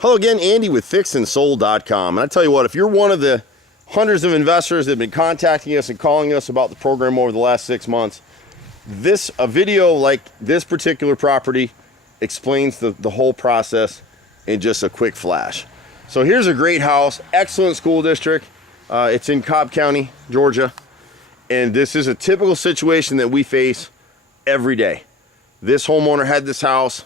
Hello again, Andy with fixandsold.com. And I tell you what, if you're one of the hundreds of investors that have been contacting us and calling us about the program over the last 6 months, a video like this particular property explains the whole process in just a quick flash. So here's a great house, excellent school district. It's in Cobb County, Georgia. And this is a typical situation that we face every day. This homeowner had this house,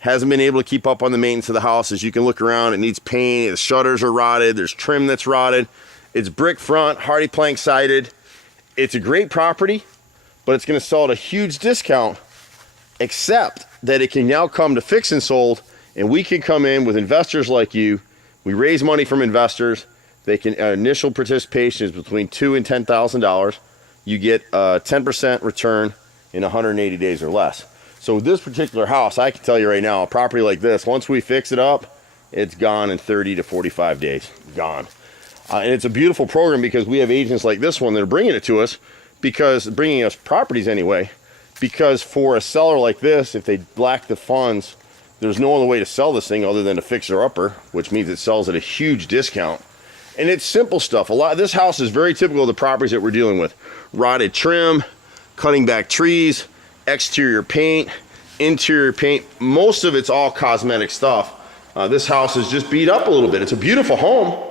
hasn't been able to keep up on the maintenance of the house. As you can look around, it needs paint, the shutters are rotted, there's trim that's rotted. It's brick front, hardy plank sided. It's a great property, but it's gonna sell at a huge discount, except that it can now come to Fix and Sold, and we can come in with investors like you. We raise money from investors. They can, initial participation is between $2,000 and $10,000. You get a 10% return in 180 days or less. So this particular house, I can tell you right now, a property like this, once we fix it up, it's gone in 30 to 45 days, gone. And it's a beautiful program because we have agents like this one that are bringing it to us, bringing us properties anyway, because for a seller like this, if they lack the funds, there's no other way to sell this thing other than a fixer-upper, which means it sells at a huge discount. And it's simple stuff. This house is very typical of the properties that we're dealing with. Rotted trim, cutting back trees, exterior paint, interior paint. Most of it's all cosmetic stuff. This house is just beat up a little bit. It's a beautiful home.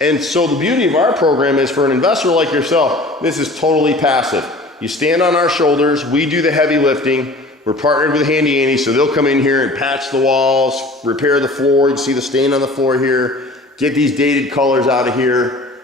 And so the beauty of our program is, for an investor like yourself, this is totally passive. You stand on our shoulders, we do the heavy lifting. We're partnered with Handy Andy, so they'll come in here and patch the walls, repair the floor. You can see the stain on the floor here, get these dated colors out of here,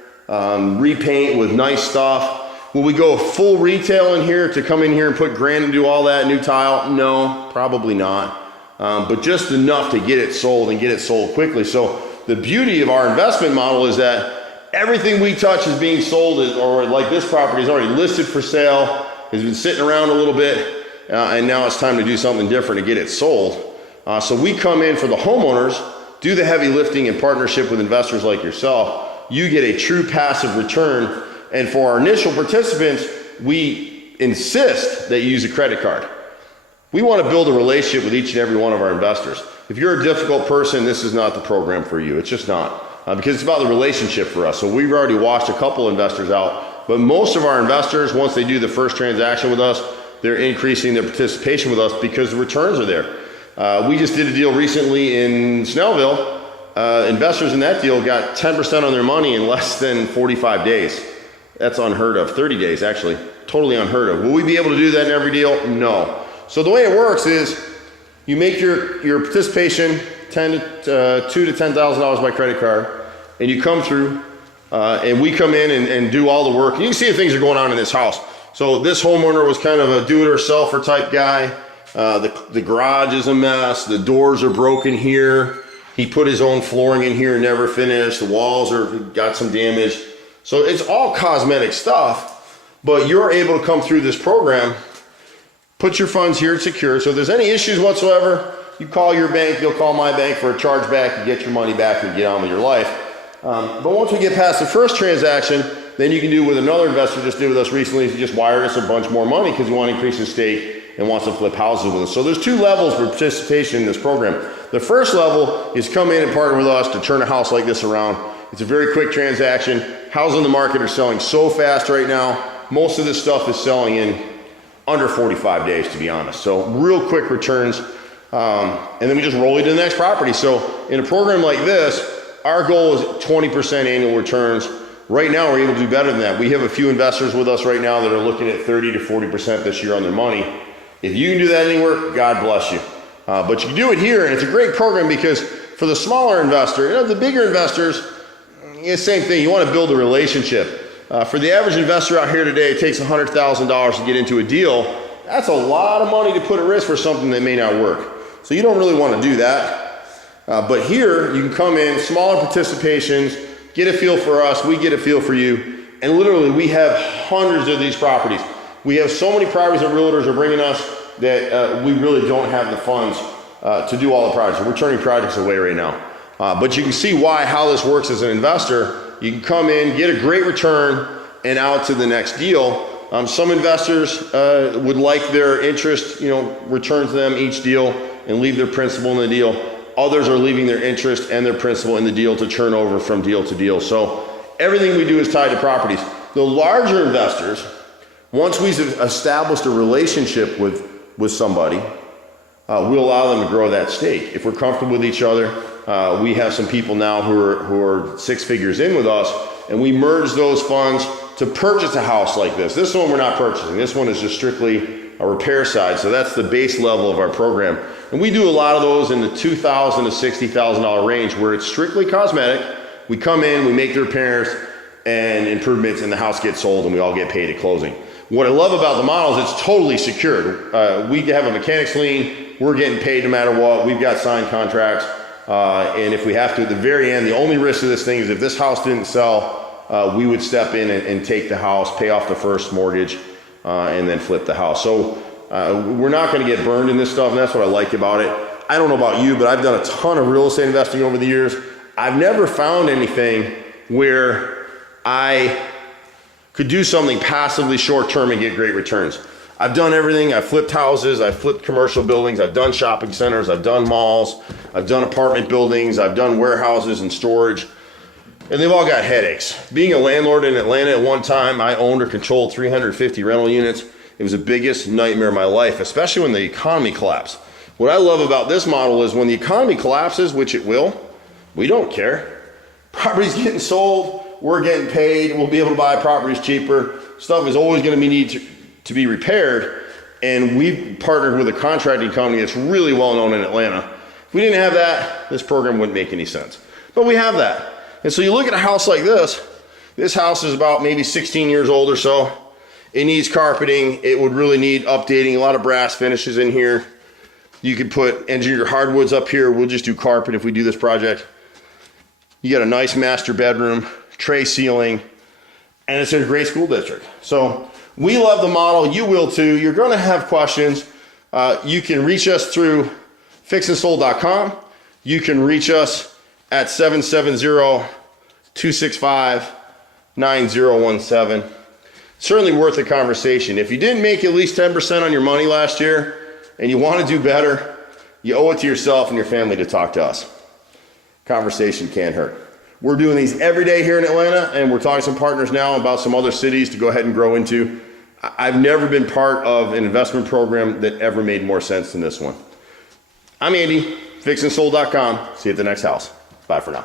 repaint with nice stuff. Will we go full retail in here to come in here and put granite and do all that, new tile? No, probably not. But just enough to get it sold and get it sold quickly. So the beauty of our investment model is that everything we touch is being sold, or like this property is already listed for sale, has been sitting around a little bit, and now it's time to do something different to get it sold. So we come in for the homeowners, do the heavy lifting in partnership with investors like yourself. You get a true passive return. And for our initial participants, we insist that you use a credit card. We want to build a relationship with each and every one of our investors. If you're a difficult person, this is not the program for you. It's just not, because it's about the relationship for us. So we've already washed a couple investors out, but most of our investors, once they do the first transaction with us, they're increasing their participation with us because the returns are there. We just did a deal recently in Snellville. Investors in that deal got 10% on their money in less than 45 days. That's unheard of. 30 days, actually. Totally unheard of. Will we be able to do that in every deal? No. So the way it works is you make your participation $2,000 to $10,000 by credit card, and you come through, and we come in and do all the work. And you can see if things are going on in this house. So this homeowner was kind of a do-it-yourselfer type guy. The garage is a mess. The doors are broken here. He put his own flooring in here and never finished. The walls got some damage. So it's all cosmetic stuff, but you're able to come through this program, put your funds here secure. So if there's any issues whatsoever, you call your bank, you'll call my bank for a chargeback, you get your money back and get on with your life. But once we get past the first transaction, then you can do what another investor just did with us recently. He just wired us a bunch more money because he wants to increase his stake and wants to flip houses with us. So there's two levels for participation in this program. The first level is come in and partner with us to turn a house like this around. It's a very quick transaction. Houses on the market are selling so fast right now. Most of this stuff is selling in under 45 days, to be honest. So real quick returns. And then we just roll you to the next property. So in a program like this, our goal is 20% annual returns. Right now, we're able to do better than that. We have a few investors with us right now that are looking at 30 to 40% this year on their money. If you can do that anywhere, God bless you. But you can do it here, and it's a great program because for the smaller investor, the bigger investors, same thing. You want to build a relationship. For the average investor out here today, it takes $100,000 to get into a deal. That's a lot of money to put at risk for something that may not work. So you don't really want to do that. But here, you can come in, smaller participations, get a feel for us, we get a feel for you, and literally we have hundreds of these properties. We have so many properties that realtors are bringing us that we really don't have the funds to do all the projects. We're turning projects away right now. But you can see how this works as an investor. You can come in, get a great return, and out to the next deal. Some investors would like their interest, return to them each deal and leave their principal in the deal. Others are leaving their interest and their principal in the deal to turn over from deal to deal. So everything we do is tied to properties. The larger investors, once we've established a relationship with somebody, we'll allow them to grow that stake. If we're comfortable with each other, we have some people now who are 6 figures in with us, and we merge those funds to purchase a house like this. This one we're not purchasing. This one is just strictly a repair side. So that's the base level of our program. And we do a lot of those in the $2,000 to $60,000 range where it's strictly cosmetic. We come in, we make the repairs and improvements, and the house gets sold and we all get paid at closing. What I love about the model is it's totally secured. We have a mechanics lien. We're getting paid no matter what. We've got signed contracts. And if we have to, at the very end, the only risk of this thing is if this house didn't sell, we would step in and take the house, pay off the first mortgage, and then flip the house. So we're not going to get burned in this stuff, and that's what I like about it. I don't know about you, but I've done a ton of real estate investing over the years. I've never found anything where I could do something passively short-term and get great returns. I've done everything. I've flipped houses, I've flipped commercial buildings, I've done shopping centers, I've done malls, I've done apartment buildings, I've done warehouses and storage, and they've all got headaches. Being a landlord in Atlanta at one time, I owned or controlled 350 rental units. It was the biggest nightmare of my life, especially when the economy collapsed. What I love about this model is when the economy collapses, which it will, we don't care. Property's getting sold, we're getting paid, we'll be able to buy properties cheaper. Stuff is always going to be need to be repaired, and we've partnered with a contracting company that's really well known in Atlanta. If we didn't have that, this program wouldn't make any sense. But we have that. And so you look at a house like this. This house is about maybe 16 years old or so. It needs carpeting. It would really need updating. A lot of brass finishes in here. You could put engineered hardwoods up here. We'll just do carpet if we do this project. You got a nice master bedroom, tray ceiling, and it's in a great school district. So we love the model. You will too. You're going to have questions. You can reach us through fixandsold.com. You can reach us at 770-265-9017. Certainly worth a conversation. If you didn't make at least 10% on your money last year and you want to do better, you owe it to yourself and your family to talk to us. Conversation can't hurt. We're doing these every day here in Atlanta, and we're talking to some partners now about some other cities to go ahead and grow into. I've never been part of an investment program that ever made more sense than this one. I'm Andy, fixandsold.com. See you at the next house. Bye for now.